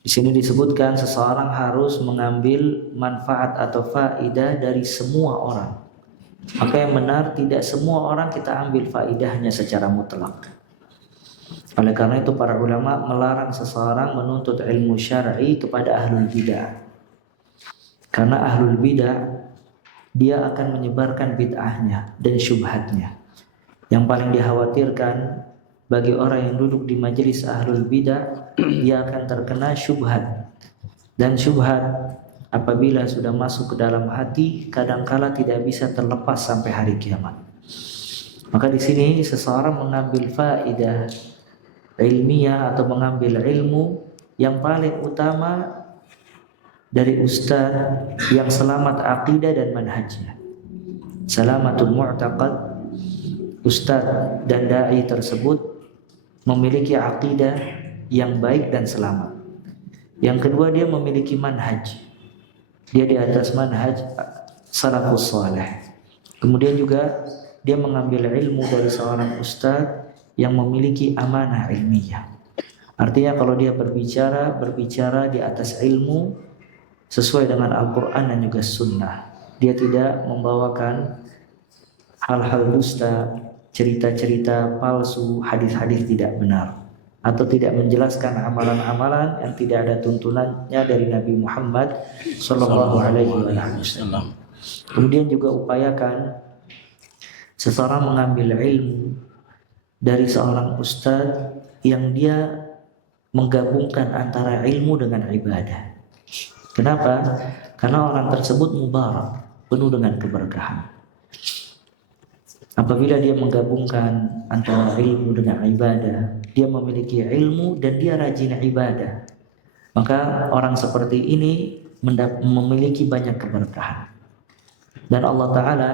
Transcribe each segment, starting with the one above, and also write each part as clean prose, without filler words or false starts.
Di sini disebutkan seseorang harus mengambil manfaat atau faidah dari semua orang. Maka yang benar, tidak semua orang kita ambil faidahnya secara mutlak. Oleh karena itu para ulama melarang seseorang menuntut ilmu syar'i kepada ahlul bidah. Karena ahlul bidah dia akan menyebarkan bid'ahnya dan syubhatnya. Yang paling dikhawatirkan bagi orang yang duduk di majelis ahlul bidah, dia akan terkena syubhat. Dan syubhat apabila sudah masuk ke dalam hati, kadangkala tidak bisa terlepas sampai hari kiamat. Maka di sini seseorang mengambil faidah ilmiah atau mengambil ilmu yang paling utama dari ustaz yang selamat akidah dan manhajnya. Salamatul mu'taqad, ustaz dan dai tersebut memiliki akidah yang baik dan selamat. Yang kedua, dia memiliki manhaj. Dia di atas manhaj salafus saleh. Kemudian juga dia mengambil ilmu dari seorang ustaz yang memiliki amanah ilmiah. Artinya kalau dia berbicara di atas ilmu sesuai dengan Al-Quran dan juga Sunnah. Dia tidak membawakan hal-hal dusta, cerita-cerita palsu, hadis-hadis tidak benar, atau tidak menjelaskan amalan-amalan yang tidak ada tuntunannya dari Nabi Muhammad Sallallahu Alaihi Wasallam. Kemudian juga upayakan seseorang mengambil ilmu dari seorang ustadz yang dia menggabungkan antara ilmu dengan ibadah. Kenapa? Karena orang tersebut mubarak, penuh dengan keberkahan. Apabila dia menggabungkan antara ilmu dengan ibadah, dia memiliki ilmu dan dia rajin ibadah, maka orang seperti ini memiliki banyak keberkahan. Dan Allah Ta'ala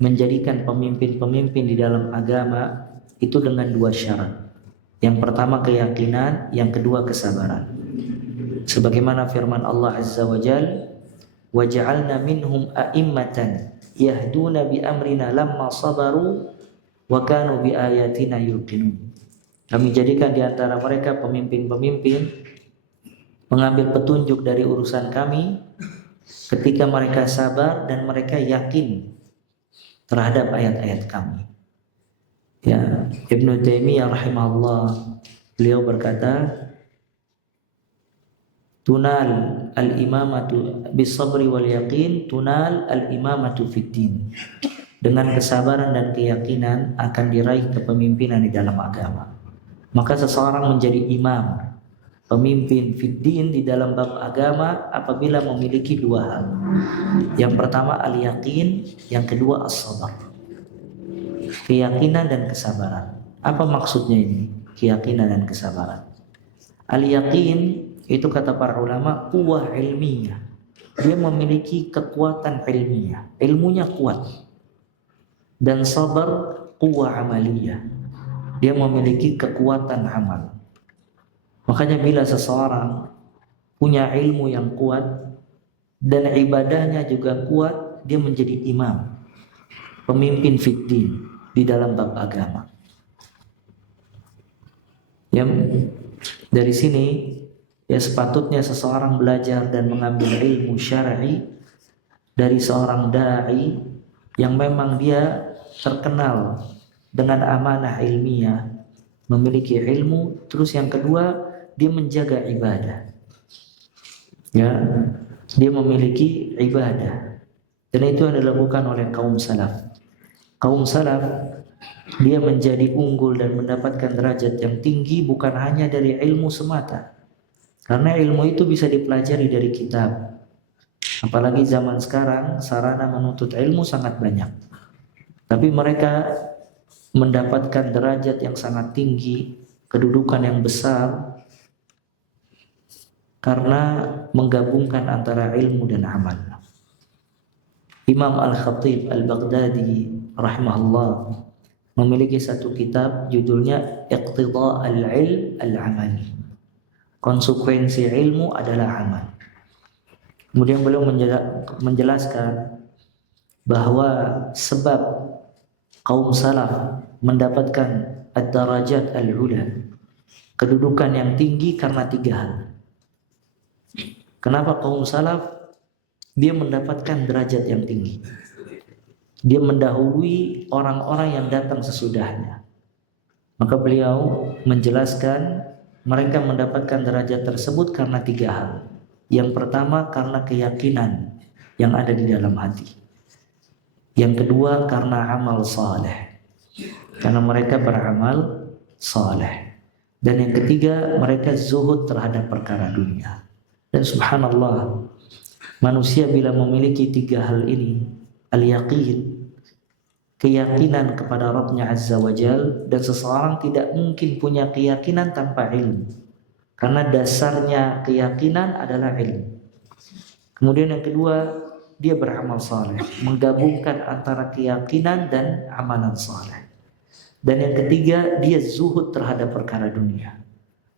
menjadikan pemimpin-pemimpin di dalam agama itu dengan dua syarat. Yang pertama keyakinan, yang kedua kesabaran. Sebagaimana firman Allah Azza wa Jal, وَجَعَلْنَا مِنْهُمْ أَئِمَّةً يَهْدُونَ بِأَمْرِنَا لَمَّا صَبَرُوا وَكَانُوا بِآيَاتِنَا يُوقِنُونَ. Kami jadikan di antara mereka pemimpin-pemimpin mengambil petunjuk dari urusan kami ketika mereka sabar dan mereka yakin terhadap ayat-ayat kami. Ya, Ibnu Taimiyah rahimahullah, beliau berkata, tunal al-imamatu bis-sabri wal yaqin, tunal al-imamatu fid-din. Dengan kesabaran dan keyakinan akan diraih kepemimpinan di dalam agama. Maka seseorang menjadi imam, pemimpin fid-din di dalam bab agama apabila memiliki dua hal. Yang pertama al-yaqin, yang kedua as-sabar. Keyakinan dan kesabaran. Apa maksudnya ini? Keyakinan dan kesabaran. Al-yaqin itu kata para ulama quwwah ilmiah. Dia memiliki kekuatan ilmiah, ilmunya kuat. Dan sabar quwwah amaliyah. Dia memiliki kekuatan amal. Makanya bila seseorang punya ilmu yang kuat dan ibadahnya juga kuat, dia menjadi imam, pemimpin fiddin di dalam bab agama. Yang dari sini ya sepatutnya seseorang belajar dan mengambil ilmu syar'i dari seorang dai yang memang dia terkenal dengan amanah ilmiah, memiliki ilmu. Terus yang kedua, dia menjaga ibadah. Ya, dia memiliki ibadah. Dan itu yang dilakukan oleh kaum salaf. Kaum salaf dia menjadi unggul dan mendapatkan derajat yang tinggi bukan hanya dari ilmu semata. Karena ilmu itu bisa dipelajari dari kitab. Apalagi zaman sekarang sarana menuntut ilmu sangat banyak. Tapi mereka mendapatkan derajat yang sangat tinggi, kedudukan yang besar karena menggabungkan antara ilmu dan amal. Imam Al-Khatib Al-Baghdadi rahimahullah memiliki satu kitab judulnya Iqtida' al-Ilm al-Amali. Konsekuensi ilmu adalah amal. Kemudian beliau menjelaskan bahwa sebab kaum salaf mendapatkan ad-darajat al-ula, kedudukan yang tinggi karena tiga hal. Kenapa kaum salaf dia mendapatkan derajat yang tinggi? Dia mendahului orang-orang yang datang sesudahnya. Maka beliau menjelaskan mereka mendapatkan derajat tersebut karena 3 hal. Yang pertama karena keyakinan yang ada di dalam hati. Yang kedua karena amal saleh, karena mereka beramal saleh. Dan yang ketiga mereka zuhud terhadap perkara dunia. Dan subhanallah, manusia bila memiliki 3 hal ini, al-yaqin, keyakinan kepada Rabbnya Azza wa Jal, dan seseorang tidak mungkin punya keyakinan tanpa ilmu, karena dasarnya keyakinan adalah ilmu. Kemudian yang kedua, dia beramal saleh, menggabungkan antara keyakinan dan amalan saleh. Dan yang ketiga, dia zuhud terhadap perkara dunia.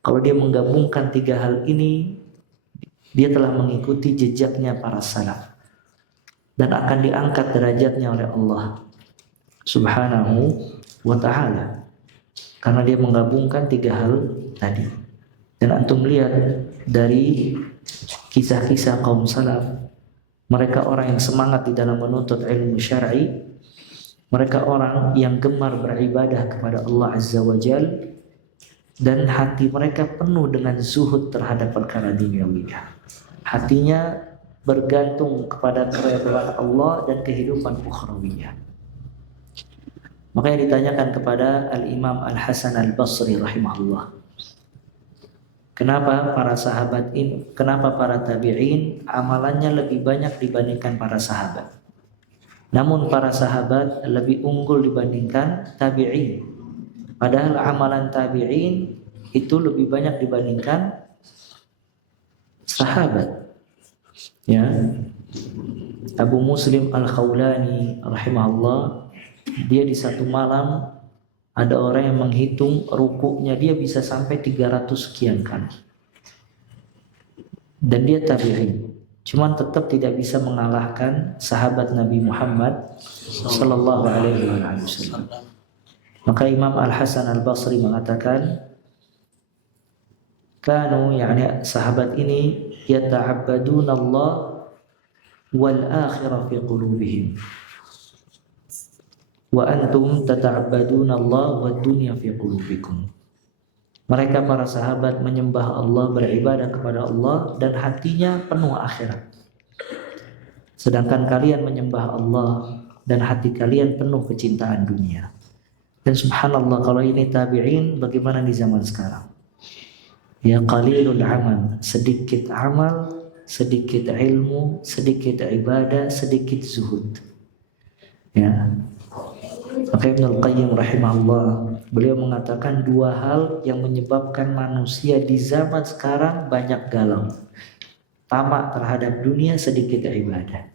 Kalau dia menggabungkan 3 hal ini, dia telah mengikuti jejaknya para salaf dan akan diangkat derajatnya oleh Allah Subhanahu wa ta'ala, karena dia menggabungkan 3 hal tadi. Dan antum lihat dari kisah-kisah kaum salaf, mereka orang yang semangat di dalam menuntut ilmu syar'i, mereka orang yang gemar beribadah kepada Allah Azza wa Jal, dan hati mereka penuh dengan zuhud terhadap perkara duniawiyah. Hatinya bergantung kepada keridhaan Allah dan kehidupan ukhrawiyah. Makanya ditanyakan kepada Al-Imam Al-Hasan Al-Basri rahimahullah, kenapa para sahabat ini, kenapa para tabi'in amalannya lebih banyak dibandingkan para sahabat, namun para sahabat lebih unggul dibandingkan tabi'in, padahal amalan tabi'in itu lebih banyak dibandingkan sahabat. Ya, Abu Muslim Al-Khawlani rahimahullah, dia di satu malam ada orang yang menghitung rukuknya dia bisa sampai 300 sekian kali. Dan dia tabi'in, cuman tetap tidak bisa mengalahkan sahabat Nabi Muhammad sallallahu alaihi wasallam. Maka Imam Al-Hasan Al-Basri mengatakan, kanu, yakni sahabat ini, yata'abbaduna Allah wal akhirah fi qulubihim wa antum tata'abbaduna Allah wad dunya fi qulubikum. Mereka para sahabat menyembah Allah, beribadah kepada Allah, dan hatinya penuh akhirat. Sedangkan kalian menyembah Allah dan hati kalian penuh kecintaan dunia. Dan subhanallah, kalau ini tabi'in, bagaimana di zaman sekarang? Ya, qalilul amal, sedikit amal, sedikit ilmu, sedikit ibadah, sedikit zuhud. Ya. Maka Ibnul Qayyim rahimahullah, beliau mengatakan 2 hal yang menyebabkan manusia di zaman sekarang banyak galau. Tamak terhadap dunia, sedikit ibadah.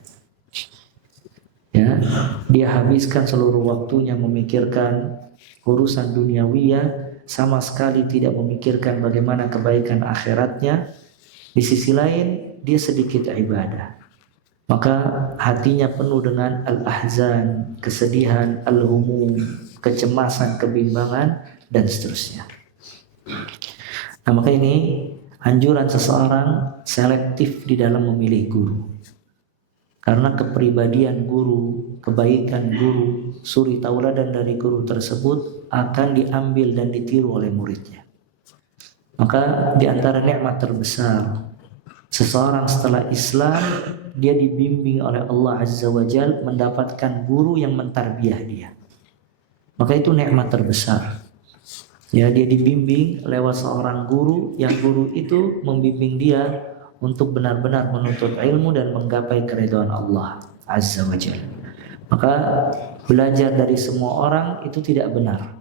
Ya, dia habiskan seluruh waktunya memikirkan urusan duniawiyah, sama sekali tidak memikirkan bagaimana kebaikan akhiratnya. Di sisi lain dia sedikit ibadah, maka hatinya penuh dengan al-ahzan, kesedihan, al-humum, kecemasan, kebimbangan, dan seterusnya. Nah, maka ini anjuran seseorang selektif di dalam memilih guru, karena kepribadian guru, kebaikan guru, suri tauladan dari guru tersebut akan diambil dan ditiru oleh muridnya. Maka di antara nikmat terbesar seseorang setelah Islam, dia dibimbing oleh Allah Azza wa Jal mendapatkan guru yang mentarbiyah dia. Maka itu nikmat terbesar. Ya, dia dibimbing lewat seorang guru, yang guru itu membimbing dia untuk benar-benar menuntut ilmu dan menggapai keridhaan Allah Azza wa Jal. Maka belajar dari semua orang itu tidak benar.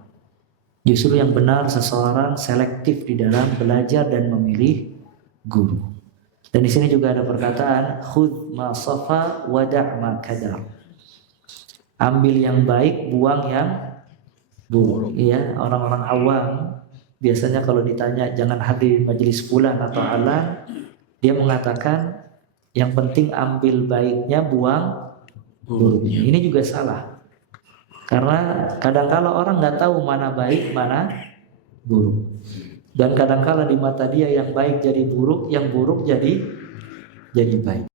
Justru yang benar seseorang selektif di dalam belajar dan memilih guru. Dan di sini juga ada perkataan khudh ma safa wa da' ma kadar. Ambil yang baik, buang yang buruk. Iya, orang-orang awam biasanya kalau ditanya jangan hadir majelis fulan atau alan, dia mengatakan yang penting ambil baiknya, buang buruknya. Ini juga salah. Karena kadang-kala orang nggak tahu mana baik, mana buruk. Dan kadang-kala di mata dia yang baik jadi buruk, yang buruk jadi jadi baik.